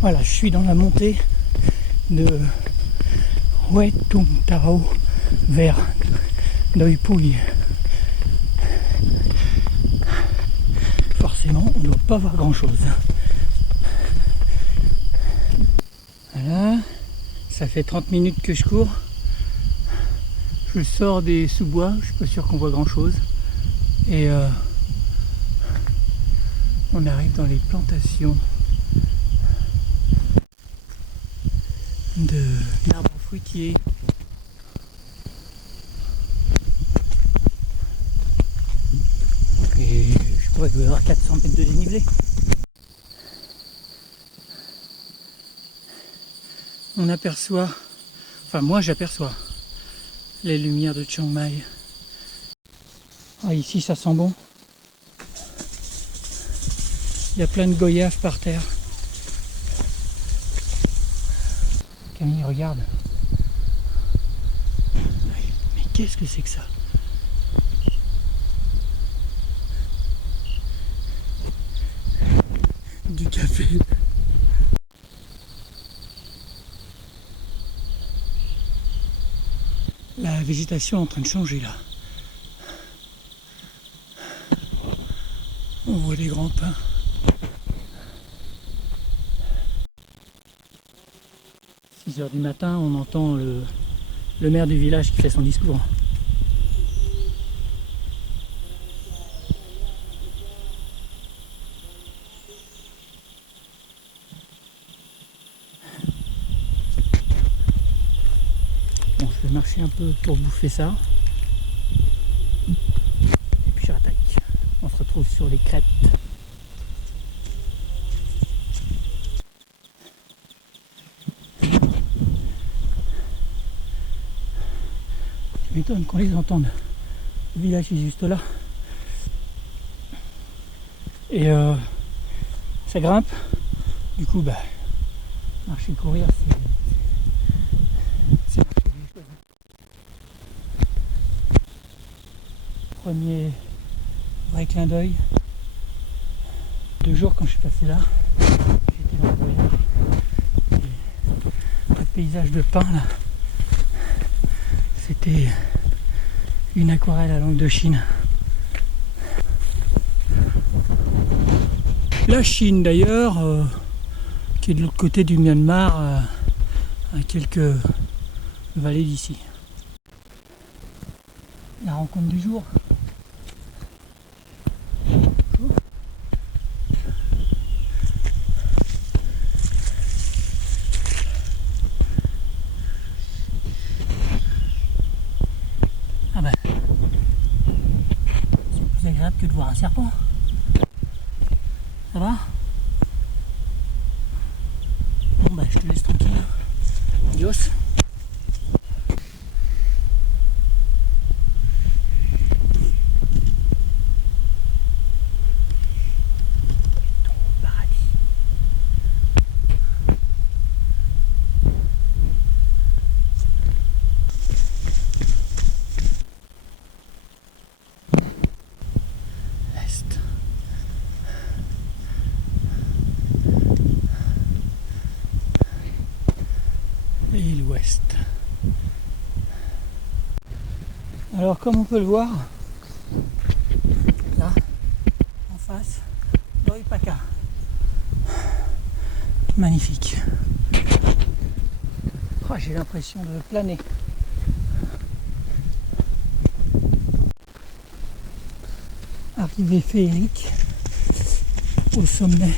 Voilà, je suis dans la montée de Huay Tung Tao vers Doi Pui. Forcément, on ne doit pas voir grand chose. Voilà, ça fait 30 minutes que je cours. Je sors des sous-bois, je suis pas sûr qu'on voit grand chose. Et on arrive dans les plantations d'arbres fruitiers. Et je crois qu'il doit y avoir 400 mètres de dénivelé. On aperçoit, enfin moi j'aperçois les lumières de Chiang Mai. Ah, ici ça sent bon. Il y a plein de goyaves par terre. Camille, regarde. Mais qu'est-ce que c'est que ça? Du café. La végétation est en train de changer là. On voit des grands pins. À 6 h du matin, on entend le maire du village qui fait son discours. Bon, je vais marcher un peu pour bouffer ça. Et puis je rattaque. On se retrouve sur les crêtes. Je m'étonne qu'on les entende. Le village est juste là. Et ça grimpe. Du coup, bah, marcher, courir, c'est marcher des choses. Premier vrai clin d'œil. 2 jours quand je suis passé là, j'étais dans le brouillard. Le paysage de pin là, c'était une aquarelle à langue de Chine. La Chine d'ailleurs, qui est de l'autre côté du Myanmar, à quelques vallées d'ici. La rencontre du jour. Ah ben, c'est plus agréable que de voir un serpent. Ça va? Bon bah je te laisse tranquille. Adios. Et l'ouest. Alors comme on peut le voir, là, en face, Doi Paka. Magnifique. Oh, j'ai l'impression de planer. Arrivée féerique au sommet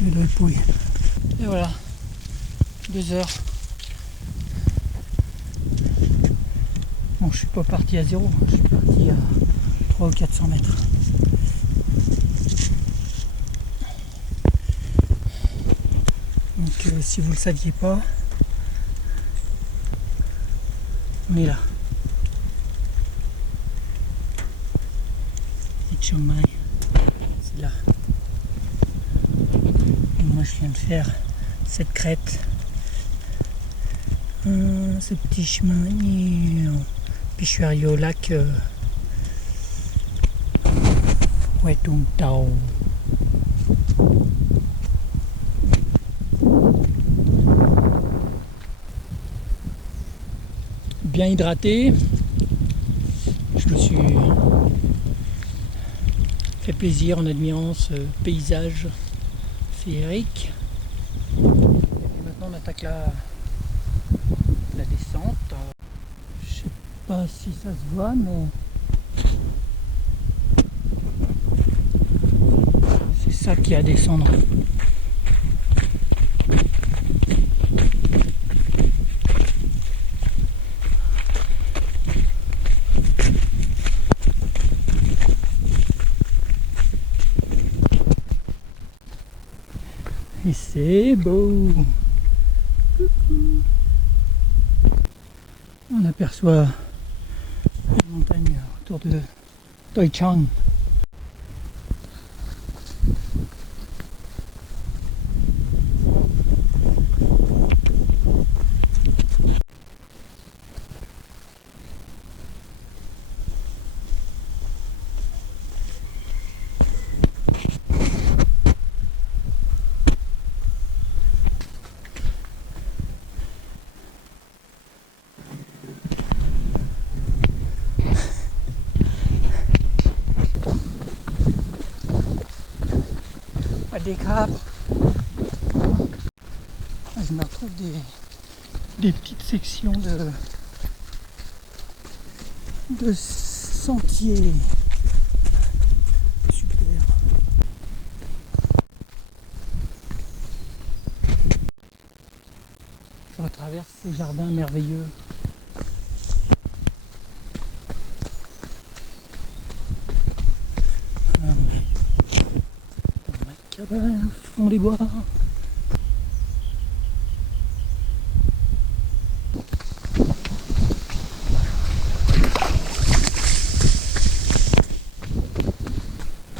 de Doi Pui. Et voilà, 2 heures. Bon, je suis pas parti à 0, je suis parti à 300 ou 400 mètres. Donc si vous ne le saviez pas, on est là. Et Chiang Mai, c'est là. Et moi je viens de faire cette crête. Ce petit chemin. Puis je suis arrivé au lac Huay Tung Tao. bien hydraté. Je me suis fait plaisir en admirant ce paysage féerique. Et maintenant on attaque la descente. Je sais pas si ça se voit, mais c'est ça qui est à descendre. Et c'est beau. Coucou. On aperçoit les montagnes autour de Taichung. Des crabes. Je me retrouve des petites sections de sentiers. Super. Je retraverse ces jardins merveilleux. On les bois.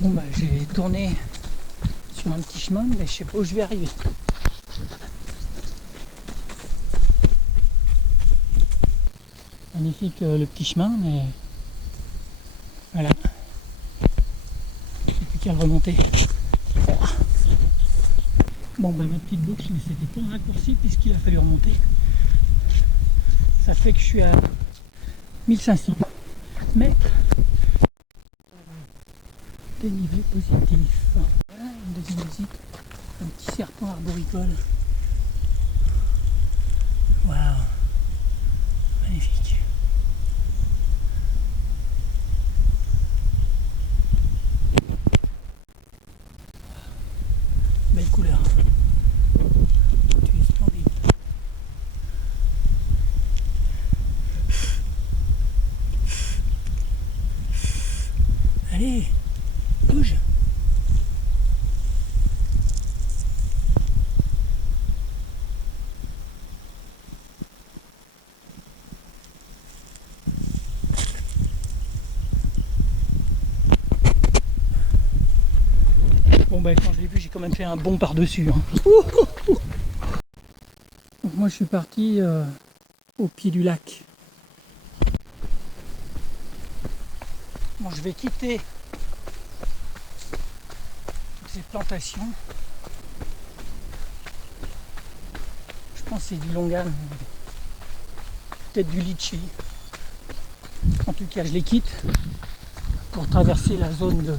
Bon bah j'ai tourné sur un petit chemin, mais je sais pas où je vais arriver. Magnifique le petit chemin, mais voilà. Il n'y a plus qu'à le remonter. Bon bah ma petite boucle, mais c'était pas un raccourci puisqu'il a fallu remonter. Ça fait que je suis à 1500 mètres. Dénivelé positif. Voilà une deuxième visite. Un petit serpent arboricole. Waouh. Magnifique. Belle couleur. Tu es splendide. Allez, bouge. Bon bah quand je l'ai vu, j'ai quand même fait un bond par-dessus. Hein. Donc moi je suis parti au pied du lac. Bon, je vais quitter toutes ces plantations. Je pense que c'est du longan, peut-être du litchi. En tout cas, je les quitte pour traverser la zone de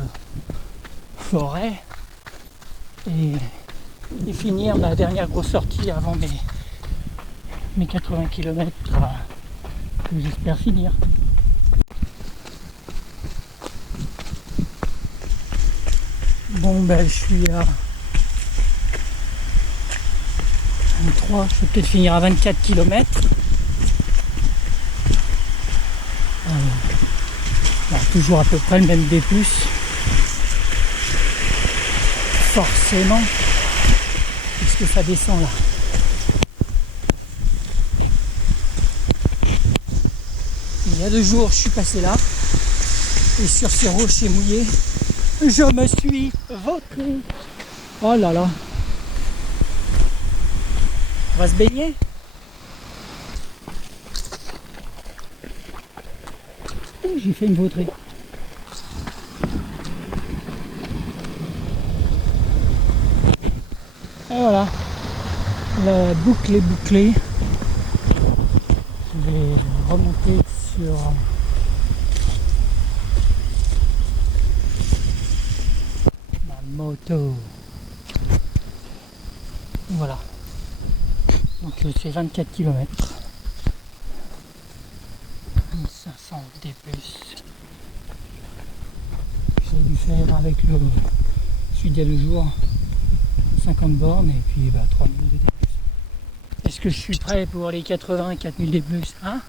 forêt et finir ma dernière grosse sortie avant mes 80 km que j'espère finir. Bon ben je suis à 23, je vais peut-être finir à 24 km. Toujours à peu près le même D+. Forcément, puisque ça descend là. Il y a 2 jours, je suis passé là, et sur ces rochers mouillés, je me suis vautré. Oh là là. On va se baigner. J'ai fait une vautrée. Et voilà, la boucle est bouclée. Je vais remonter sur ma moto. Voilà. Donc c'est 24 km. 1500 D+. J'ai dû faire avec le celui d'il y a 2 jours 50 bornes et puis 3000 de D+. Est-ce que je suis prêt pour les 80 4000 D+, hein?